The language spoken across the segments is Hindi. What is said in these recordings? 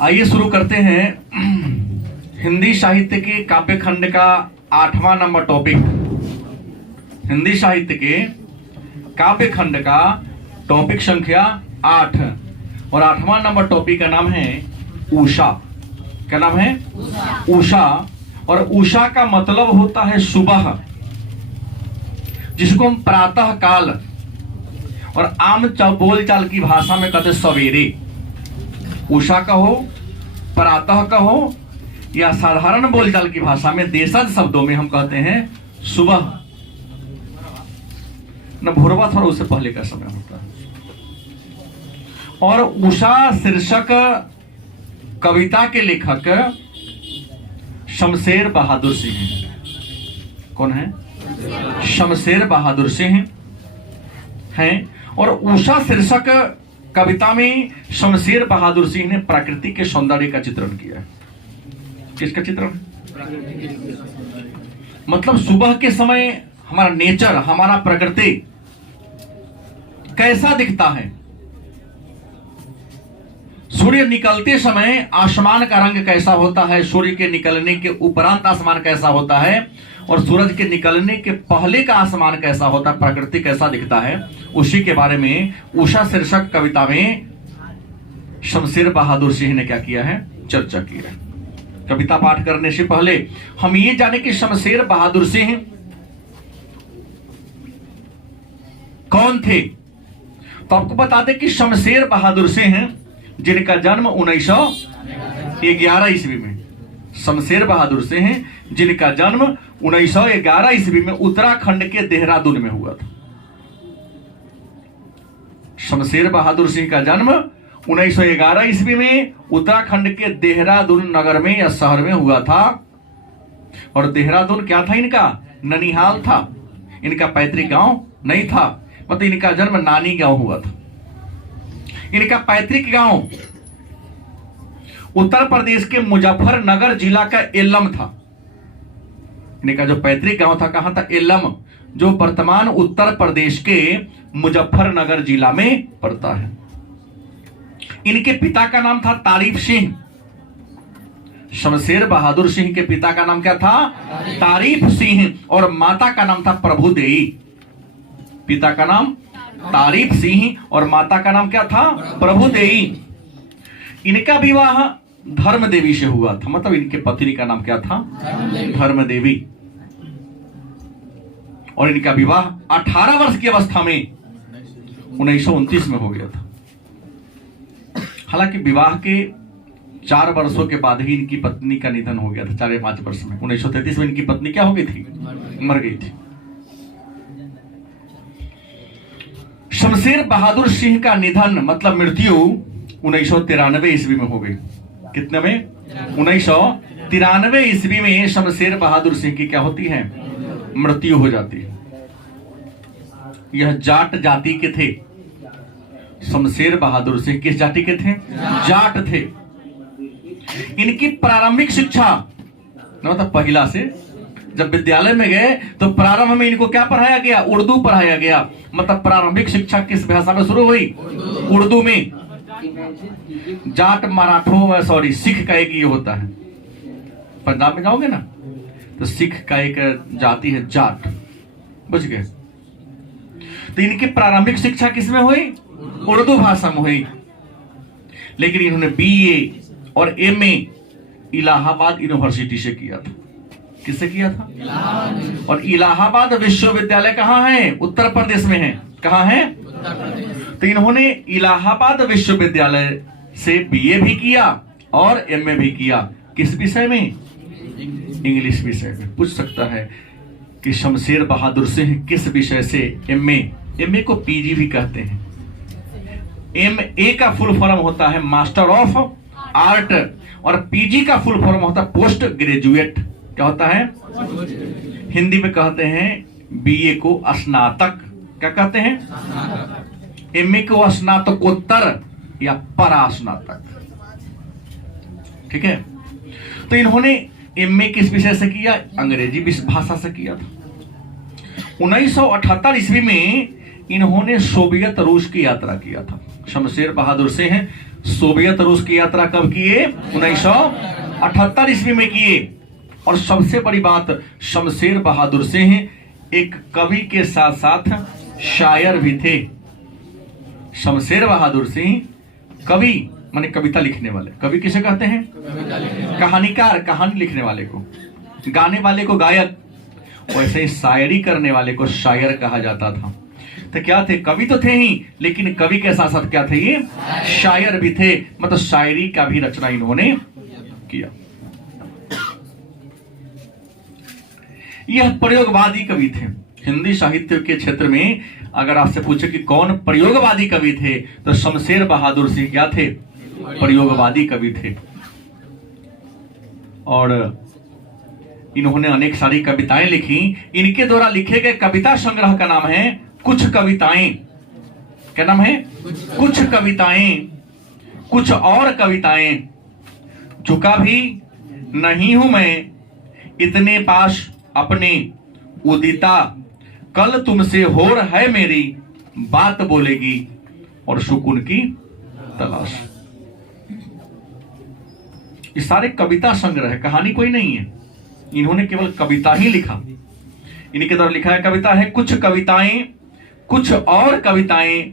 आइए शुरू करते हैं हिंदी साहित्य के काव्य खंड का 8वां नंबर टॉपिक। हिंदी साहित्य के काव्य खंड का टॉपिक संख्या 8 और 8वां नंबर टॉपिक का नाम है उषा। क्या नाम है? उषा। और उषा का मतलब होता है सुबह, जिसको हम प्रातः काल और आम बोलचाल की भाषा में कहते सवेरे। उषा कहो, प्रातः कहो, या साधारण बोलचाल की भाषा में देशज शब्दों में हम कहते हैं सुबह। न भोरवा थोड़ा उससे पहले का समय होता है। और उषा शीर्षक कविता के लेखक शमशेर बहादुर सिंह हैं। कौन है? शमशेर बहादुर सिंह हैं। और उषा शीर्षक कविता में शमशेर बहादुर सिंह ने प्रकृति के सौंदर्य का चित्रण किया है। किसका चित्रण? मतलब सुबह के समय हमारा नेचर, हमारा प्रकृति कैसा दिखता है। सूर्य निकलते समय आसमान का रंग कैसा होता है, सूर्य के निकलने के उपरांत आसमान कैसा होता है, और सूरज के निकलने के पहले का आसमान कैसा होता है, प्रकृति कैसा दिखता है, उसी के बारे में उषा शीर्षक कविता में शमशेर बहादुर सिंह ने क्या किया है? चर्चा की है। कविता पाठ करने से पहले हम ये जाने कि शमशेर बहादुर सिंह कौन थे। तो आपको बता दें कि शमशेर बहादुर सिंह जिनका जन्म 1911 ईस्वी में, शमशेर बहादुर सिंह जिनका जन्म 1911 ईस्वी में उत्तराखंड के देहरादून में हुआ था। शमशेर बहादुर सिंह का जन्म 1911 ईस्वी में उत्तराखंड के देहरादून नगर में या शहर में हुआ था। और देहरादून क्या था? इनका ननिहाल था। इनका पैतृक गांव नहीं था, मतलब इनका जन्म नानी गांव हुआ था। इनका पैतृक गांव उत्तर प्रदेश के मुजफ्फरनगर जिला का एल्लम था। इनका जो पैतृक गांव था कहां था? एल्लम, जो वर्तमान उत्तर प्रदेश के मुजफ्फरनगर जिला में पड़ता है। इनके पिता का नाम था तारीफ सिंह। शमशेर बहादुर सिंह के पिता का नाम क्या था? तारीफ सिंह। और माता का नाम था प्रभुदेवी। पिता का नाम तारीफ सिंह और माता का नाम क्या था? प्रभुदेवी। इनका विवाह धर्मदेवी से हुआ था, मतलब इनके पत्नी का नाम क्या था? धर्मदेवी। और इनका विवाह 18 वर्ष की अवस्था में 1929 में हो गया था। हालांकि विवाह के 4 वर्षों के बाद ही इनकी पत्नी का निधन हो गया था। 4 या 5 वर्ष में 1933 में इनकी पत्नी क्या हो गई थी? मर गई थी। शमशेर बहादुर सिंह का निधन मतलब मृत्यु 1993 ईस्वी में हो गई। कितने में? 1993 ईस्वी में शमशेर बहादुर सिंह की क्या होती है? मृत्यु हो जाती है। यह जाट जाति के थे। शमशेर बहादुर सिंह किस जाति के थे? जाट थे। इनकी प्रारंभिक शिक्षा मतलब पहिला से जब विद्यालय में गए तो प्रारंभ में इनको क्या पढ़ाया गया? उर्दू पढ़ाया गया। मतलब प्रारंभिक शिक्षा किस भाषा में शुरू हुई? उर्दू में। जाट मराठों सॉरी सिख का एक ये होता है, पंजाब में जाओगे ना तो सिख का एक जाति है जाट, बुझ गए। तो इनकी प्रारंभिक शिक्षा किसमें हुई? उर्दू भाषा में हुई। लेकिन इन्होंने बीए और एमए इलाहाबाद यूनिवर्सिटी से किया था। किससे किया था? और इलाहाबाद विश्वविद्यालय कहाँ है? उत्तर प्रदेश में है। कहाँ है? तो इन्होंने इलाहाबाद विश्वविद्यालय से बीए भी किया और एमए भी किया। किस विषय में? इंग्लिश विषय में। पूछ सकता है कि शमशेर बहादुर सिंह किस विषय से एमए? एमए को पीजी भी कहते हैं। एमए का फुल फॉर्म होता है मास्टर ऑफ आर्ट और पीजी का फुल फॉर्म होता है पोस्ट ग्रेजुएट। क्या होता है? हिंदी में कहते हैं बीए को स्नातक। क्या कहते हैं? एमए को स्नातकोत्तर या परास्नातक। ठीक है। तो इन्होंने एमए किस विषय से किया? अंग्रेजी भाषा से किया था। 1978 ईस्वी में इन्होंने सोवियत रूस की यात्रा किया था। शमशेर बहादुर सिंह सोवियत रूस की यात्रा कब किए? 1978 ईस्वी में किए। और सबसे बड़ी बात, शमशेर बहादुर सिंह एक कवि के साथ साथ शायर भी थे। शमशेर बहादुर सिंह कवि माने कविता लिखने वाले। कवि किसे कहते हैं? कहानीकार, कहानी लिखने वाले को। गाने वाले को गायक, वैसे ही शायरी करने वाले को शायर कहा जाता था। तो क्या थे? कवि तो थे ही, लेकिन कवि के साथ साथ क्या थे? ये शायर भी थे, मतलब शायरी का भी रचना इन्होंने किया। यह प्रयोगवादी कवि थे। हिंदी साहित्य के क्षेत्र में अगर आपसे पूछे कि कौन प्रयोगवादी कवि थे, तो शमशेर बहादुर सिंह क्या थे? प्रयोगवादी कवि थे। और इन्होंने अनेक सारी कविताएं लिखी। इनके द्वारा लिखे गए कविता संग्रह का नाम है कुछ कविताएं। क्या नाम है? कुछ कविताएं। कुछ और कविताएं। झुका भी नहीं हूं मैं इतने पास अपने उदिता, कल तुमसे होर है मेरी बात बोलेगी और सुकून की तलाश। ये सारे कविता संग्रह है, कहानी कोई नहीं है। इन्होंने केवल कविता ही लिखा। इनके द्वारा लिखा है कविता है कुछ कविताएं, कुछ और कविताएं।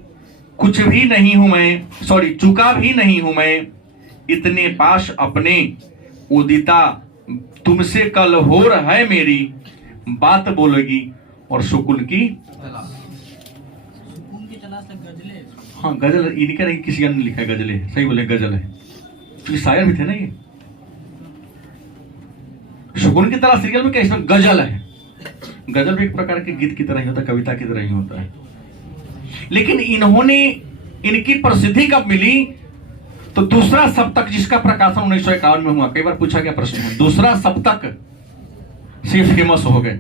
कुछ भी नहीं हूं मैं, सॉरी, चुका भी नहीं हूं मैं इतने पास अपने उदिता, तुमसे कल होर है मेरी बात बोलेगी और सुकून की तलाश। हाँ, गजल इनका नहीं, किसी अन्य लिखा है गजल है। सही बोले, गजल है, क्योंकि शायर भी थे ना ये। सुकून की तलाश सीरियल में क्या इसमें गजल है। गजल भी एक प्रकार के गीत की तरह ही होता है, कविता की तरह ही होता है। लेकिन इन्होंने, इनकी प्रसिद्धि कब मिली? तो दूसरा सप्तक, जिसका प्रकाशन 1951 में हुआ। कई बार पूछा गया प्रश्न है, दूसरा सप्तक से फेमस हो गए।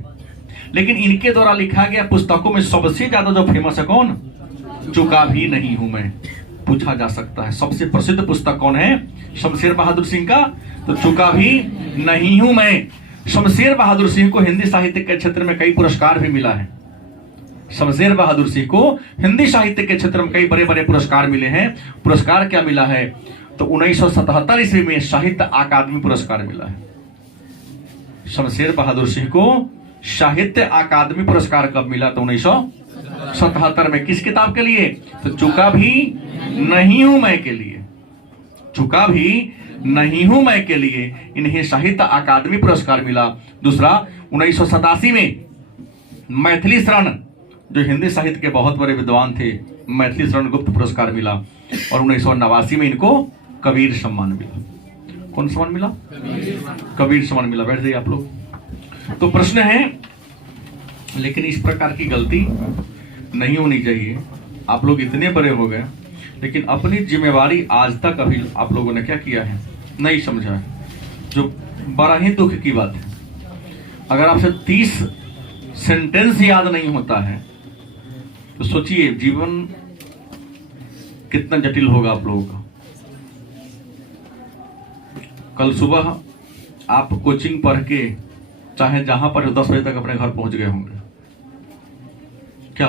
लेकिन इनके द्वारा लिखा गया पुस्तकों में सबसे ज्यादा जो फेमस है कौन? चुका भी नहीं हूं मैं। पूछा जा सकता है सबसे प्रसिद्ध पुस्तक कौन है शमशेर बहादुर सिंह का? तो चुका भी नहीं हूं मैं। शमशेर बहादुर सिंह को हिंदी साहित्य के क्षेत्र में कई पुरस्कार भी मिला है। शमशेर बहादुर सिंह को हिंदी साहित्य के क्षेत्र में कई बड़े बड़े पुरस्कार मिले हैं। पुरस्कार क्या मिला है? तो 1977 ईस्वी में साहित्य अकादमी पुरस्कार मिला है। शमशेर बहादुर सिंह को साहित्य अकादमी पुरस्कार कब मिला? तो 1977 में। किस किताब के लिए? तो चुका भी नहीं हूं मैं के लिए। चुका भी नहीं हूं मैं के लिए इन्हें साहित्य अकादमी पुरस्कार मिला। दूसरा 1987 में मैथिली शरण, जो हिंदी साहित्य के बहुत बड़े विद्वान थे, मैथिली शरण गुप्त पुरस्कार मिला। और 1989 में इनको कबीर सम्मान मिला। कौन सम्मान मिला? कबीर सम्मान मिला। बैठ जाइए आप लोग। तो प्रश्न है, लेकिन इस प्रकार की गलती नहीं होनी चाहिए। आप लोग इतने बड़े हो गए, लेकिन अपनी जिम्मेवारी आज तक अभी आप लोगों ने क्या किया है? नहीं समझा है, जो बड़ा ही दुख की बात है। अगर आपसे 30 सेंटेंस याद नहीं होता है तो सोचिए जीवन कितना जटिल होगा आप लोगों का। कल सुबह आप कोचिंग पढ़ के चाहे जहां पर 10 बजे तक अपने घर पहुंच गए होंगे। क्या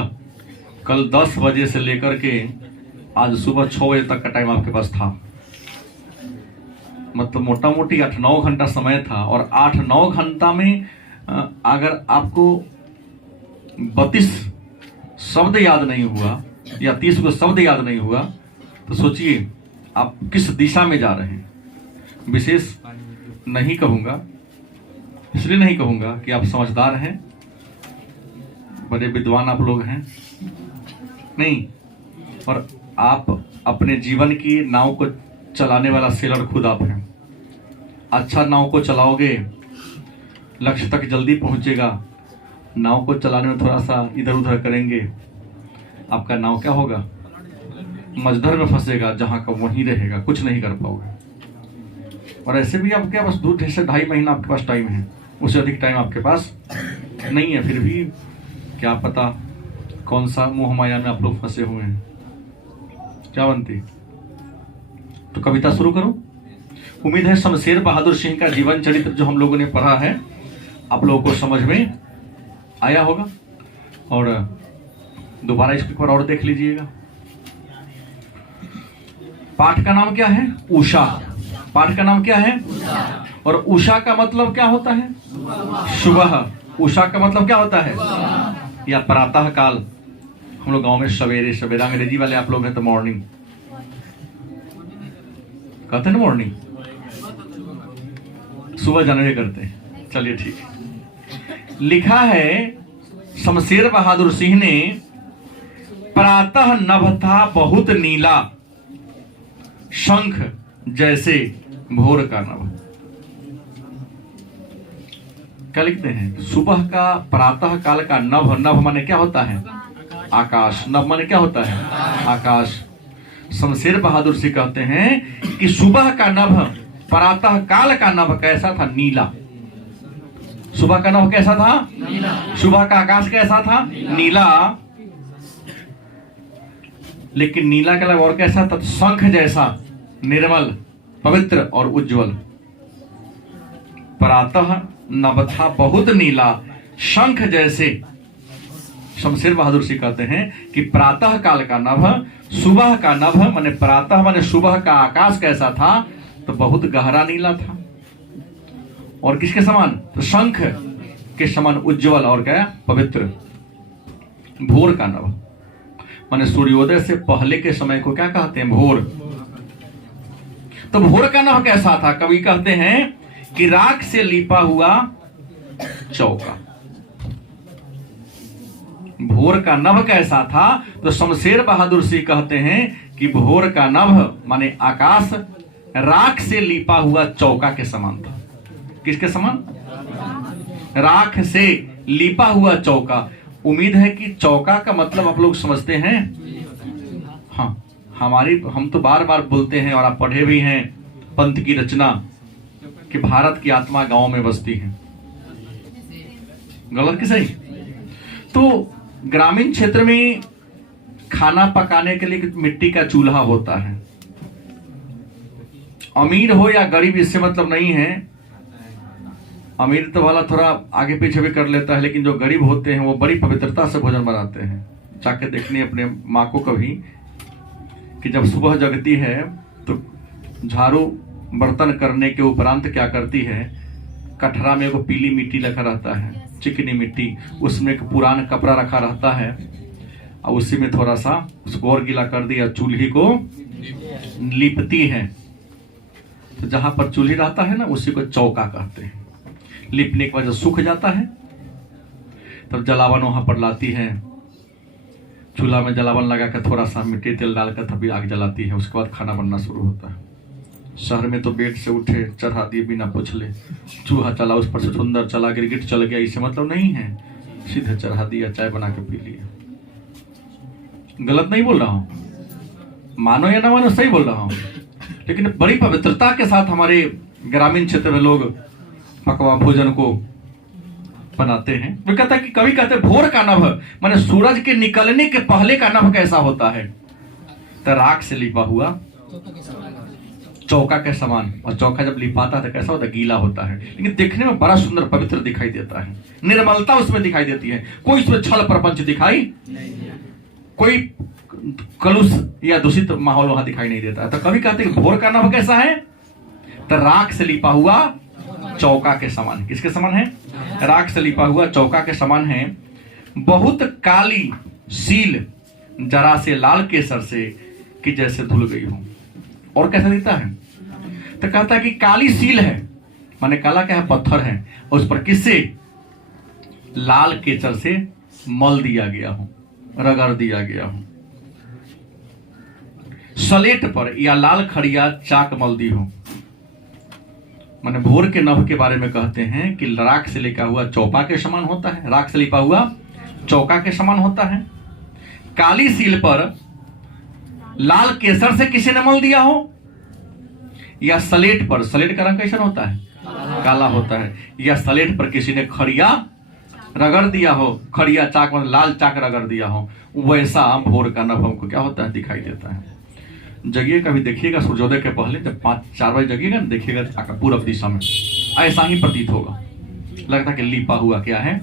कल 10 बजे से लेकर के आज सुबह 6 बजे तक का टाइम आपके पास था? मतलब मोटा मोटी 8-9 घंटा समय था। और 8-9 घंटा में अगर आपको 32 शब्द याद नहीं हुआ या 30 को शब्द याद नहीं हुआ तो सोचिए आप किस दिशा में जा रहे हैं। विशेष नहीं कहूंगा, इसलिए नहीं कहूंगा कि आप समझदार हैं, बड़े विद्वान आप लोग हैं, नहीं, और आप अपने जीवन की नाव को चलाने वाला सेलर खुद आप हैं। अच्छा नाव को चलाओगे, लक्ष्य तक जल्दी पहुंचेगा। नाव को चलाने में थोड़ा सा इधर उधर करेंगे, आपका नाव क्या होगा? मझधर में फंसेगा, जहां का वहीं रहेगा, कुछ नहीं कर पाओगे। और ऐसे भी आपके पास 2 से 2.5 महीना आपके पास टाइम है, उससे अधिक टाइम आपके पास नहीं है। फिर भी क्या पता कौन सा मोह माया में आप लोग फंसे हुए हैं। क्या बनती? तो कविता शुरू करो। उम्मीद है शमशेर बहादुर सिंह का जीवन चरित्र जो हम लोगों ने पढ़ा है आप लोगों को समझ में आया होगा। और दोबारा इसको एक बार और देख लीजिएगा। पाठ का नाम क्या है? उषा। पाठ का नाम क्या है? और उषा का मतलब क्या होता है? सुबह। उषा का मतलब क्या होता है? या प्रातः काल। हम लोग गांव में सवेरे सवेरे, अंग्रेजी वाले आप लोग हैं तो मॉर्निंग कहते हैं ना, मॉर्निंग सुबह जानवे करते हैं। चलिए ठीक है। लिखा है शमशेर बहादुर सिंह ने, प्रातः नभ था बहुत नीला, शंख जैसे भोर का नभ। क्या लिखते हैं? सुबह का प्रातः काल का नभ। नभ माने क्या होता है? आकाश। नभ माने क्या होता है? आकाश। शमशेर बहादुर सिंह कहते हैं कि सुबह का नभ, प्रातः काल का नभ कैसा था? नीला। सुबह का नभ कैसा था? नीला। सुबह का आकाश कैसा था? नीला। लेकिन नीला के अलावा और कैसा था? शंख जैसा, निर्मल, पवित्र और उज्जवल। प्रातः नभ था बहुत नीला, शंख जैसे। शमशेर बहादुर सिंह कहते हैं कि प्रातः काल का नभ, सुबह का नभ माने प्रातः माने सुबह का आकाश कैसा था? तो बहुत गहरा नीला था। और किसके समान? तो शंख के समान उज्जवल और क्या? पवित्र। भोर का नभ माने सूर्योदय से पहले के समय को क्या कहते हैं? भोर। तो भोर का नभ कैसा था? कवि कहते हैं कि राख से लिपा हुआ चौका। भोर का नभ कैसा था? तो शमशेर बहादुर सिंह कहते हैं कि भोर का नभ माने आकाश राख से लिपा हुआ चौका के समान था। किसके समान? राख से लिपा हुआ चौका। उम्मीद है कि चौका का मतलब आप लोग समझते हैं। हाँ, हम तो बार बार बोलते हैं और आप पढ़े भी हैं पंत की रचना कि भारत की आत्मा गांव में बसती है। गलत कि सही? तो ग्रामीण क्षेत्र में खाना पकाने के लिए मिट्टी का चूल्हा होता है। अमीर हो या गरीब इससे मतलब नहीं है। अमीर तो वाला थोड़ा आगे पीछे भी कर लेता है, लेकिन जो गरीब होते हैं वो बड़ी पवित्रता से भोजन बनाते हैं। जाके देखने अपने माँ को कभी कि जब सुबह जगती है तो झाड़ू बर्तन करने के उपरांत क्या करती है? कटरा में एगो पीली मिट्टी रखा रहता है, चिकनी मिट्टी, उसमें एक पुराना कपड़ा रखा रहता है और उसी में थोड़ा सा उसको और गीला कर दिया, चूल्ही को लिपती है। तो जहां पर चूल्ही रहता है ना, उसी को चौका कहते हैं। लिपने के बाद जब सूख जाता है तब जलावन वहां पर लाती है, चूल्हा में जलावन लगा कर थोड़ा सा मिट्टी तेल डालकर तभी आग जलाती है। उसके बाद खाना बनना शुरू होता है। शहर में तो बेड से उठे, चढ़ा दिए बिना पूछले, चूहा चला, उस पर से सुंदर चला, गिरगिट चल गया, इससे मतलब नहीं है। सीधे चढ़ा दिया, चाय बना के पी लिया। गलत नहीं बोल रहा हूं, मानो या ना मानो, सही बोल रहा हूं। लेकिन बड़ी पवित्रता के साथ हमारे ग्रामीण क्षेत्र में लोग पकवा भोजन को बनाते हैं। वे कहता है कि कभी कहते भोर का नभ माने सूरज के निकलने के पहले का नभ कैसा होता है? तो राख से लिपा हुआ चौका के समान। और चौका जब लिपाता है तो कैसा होता है? गीला होता है, लेकिन देखने में बड़ा सुंदर पवित्र दिखाई देता है। निर्मलता उसमें दिखाई देती है। कोई उसमें छल प्रपंच दिखाई, कोई कलुष या दूषित माहौल वहां दिखाई नहीं देता है। तो कभी कहते हैं भोर का नभ कैसा है? तो राख से लिपा हुआ चौका के समान। किसके समान है? राख से लिपा हुआ चौका के समान है। बहुत काली सील जरा से लाल केसर से कि जैसे धुल गई हो। और कैसा दिखता है? तो कहता है कि काली सील है, माने काला क्या है? पत्थर है, और उस पर किससे? लाल केसर से मल दिया गया हो, रगड़ दिया गया हो। सलेट पर या लाल खड़िया चाक मल दी हो। माने भोर के नभ के बारे में कहते हैं कि राख से लिपा हुआ चौका के समान होता है। राख से लिपा हुआ चौका के समान होता है। काली सील पर लाल केसर से किसी ने मल दिया हो, या सलेट पर, सलेट का रंग कैसा होता है? काला होता है। या सलेट पर किसी ने खड़िया रगड़ दिया हो, खड़िया चाक मतलब लाल चाक रगड़ दिया हो। वैसा भोर का नभ हमको क्या होता है? दिखाई देता है। जगिए, कभी देखिएगा सूर्योदय के पहले जब 5-4 बजे जगिएगा ना, देखिएगा पूर्व दिशा में ऐसा ही प्रतीत होगा। लगता है कि लिपा हुआ क्या है?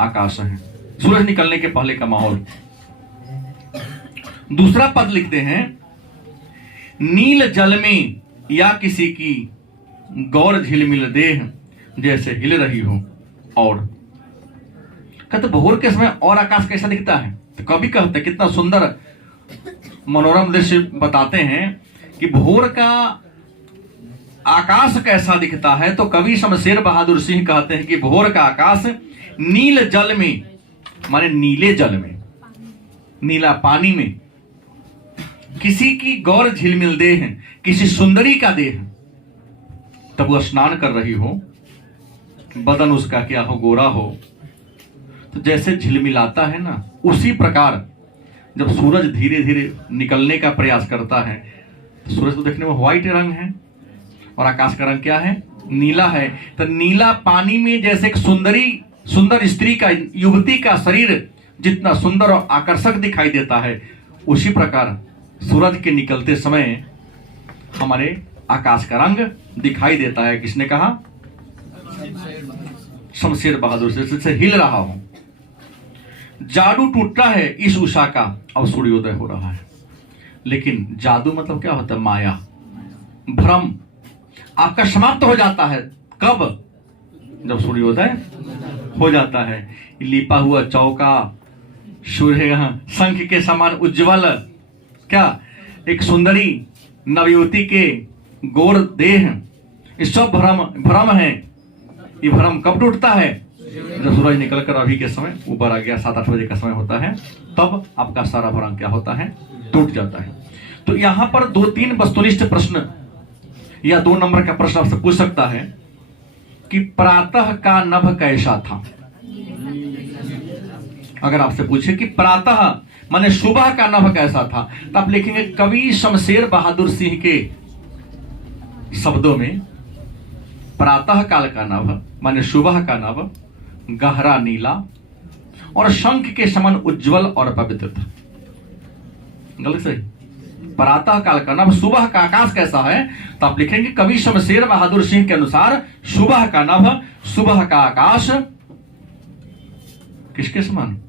आकाश है। सूरज निकलने के पहले का माहौल। दूसरा पद लिखते हैं, नील जल में या किसी की गौर झिलमिल देह जैसे हिल रही हो। और कहते भोर के समय और आकाश कैसा दिखता है, तो कवि कहते कितना सुंदर मनोरम दृश्य बताते हैं कि भोर का आकाश कैसा दिखता है। तो कवि शमशेर बहादुर सिंह कहते हैं कि भोर का आकाश नील जल में, माने नीले जल में, नीला पानी में, किसी की गौर झिलमिल देह, किसी सुंदरी का देह, तब वो स्नान कर रही हो, बदन उसका क्या हो, गोरा हो, तो जैसे झिलमिलाता है ना, उसी प्रकार जब सूरज धीरे धीरे निकलने का प्रयास करता है, तो सूरज को देखने में व्हाइट रंग है और आकाश का रंग क्या है, नीला है। तो नीला पानी में जैसे एक सुंदर स्त्री का, युवती का शरीर जितना सुंदर और आकर्षक दिखाई देता है, उसी प्रकार सूरज के निकलते समय हमारे आकाश का रंग दिखाई देता है। किसने कहा, शमशेर बहादुर से हिल रहा हूं। जादू टूटता है इस उषा का, अब सूर्योदय हो रहा है। लेकिन जादू मतलब क्या होता है, माया, भ्रम आपका समाप्त हो जाता है। कब, जब सूर्योदय हो जाता है। लिपा हुआ चौका, सूर्य शंख के समान उज्जवल, क्या एक सुंदरी नवयुवती के गोर देह, इस सब भ्रम है। ये भ्रम कब टूटता है, जब सूरज निकलकर अभी के समय ऊपर आ गया, 7-8 बजे का समय होता है, तब आपका सारा भ्रम क्या होता है, टूट जाता है। तो यहां पर 2-3 वस्तुनिष्ठ प्रश्न या 2 नंबर का प्रश्न आपसे पूछ सकता है कि प्रातः का नभ कैसा था। अगर आपसे पूछे कि प्रातः माने सुबह का नभ कैसा था, तो आप लिखेंगे कवि शमशेर बहादुर सिंह के शब्दों में प्रातः काल का नभ माने सुबह का नभ गहरा नीला और शंख के समान उज्जवल और पवित्र था। गलत सही, प्रातः काल का नभ, सुबह का आकाश कैसा है, तो आप लिखेंगे कवि शमशेर बहादुर सिंह के अनुसार सुबह का नभ, सुबह का आकाश किसके समान,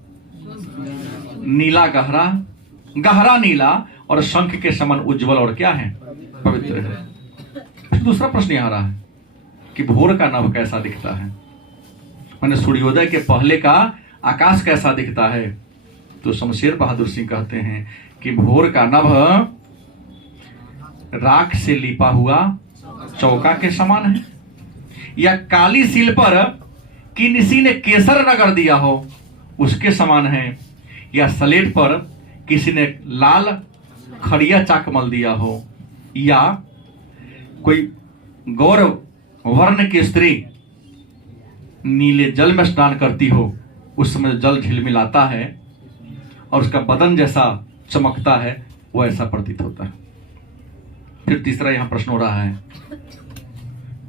नीला, गहरा नीला और शंख के समान उज्जवल और क्या है, पवित्र है। दूसरा प्रश्न यहां रहा है कि भोर का नभ कैसा दिखता है, माने सूर्योदय के पहले का आकाश कैसा दिखता है। तो शमशेर बहादुर सिंह कहते हैं कि भोर का नभ राख से लिपा हुआ चौका के समान है, या काली सील पर किसी ने केसर रगड़ दिया हो उसके समान है, या स्लेट पर किसी ने लाल खड़िया चाक मल दिया हो, या कोई गौर वर्ण की स्त्री नीले जल में स्नान करती हो, उस समय जल झिलमिलाता है और उसका बदन जैसा चमकता है, वो ऐसा प्रतीत होता है। फिर तीसरा यहां प्रश्न हो रहा है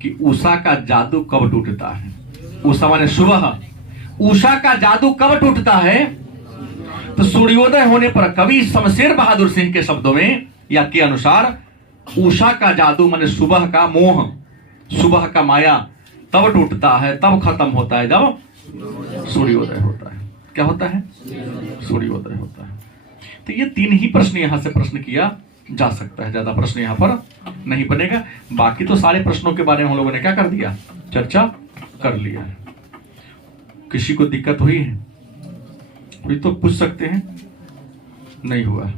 कि उषा का जादू कब टूटता है। उषा माने सुबह, उषा का जादू कब टूटता है, तो सूर्योदय होने पर कवि शमशेर बहादुर सिंह के शब्दों में या के अनुसार उषा का जादू माने सुबह का मोह, सुबह का माया तब टूटता है, तब खत्म होता है जब सूर्योदय होता है। क्या होता है, सूर्योदय होता है। तो ये 3 ही प्रश्न यहां से प्रश्न किया जा सकता है, ज्यादा प्रश्न यहां पर नहीं बनेगा। बाकी तो सारे प्रश्नों के बारे में हम लोगों ने क्या कर दिया, चर्चा कर लिया है। किसी को दिक्कत हुई है, हुई तो पूछ सकते हैं, नहीं हुआ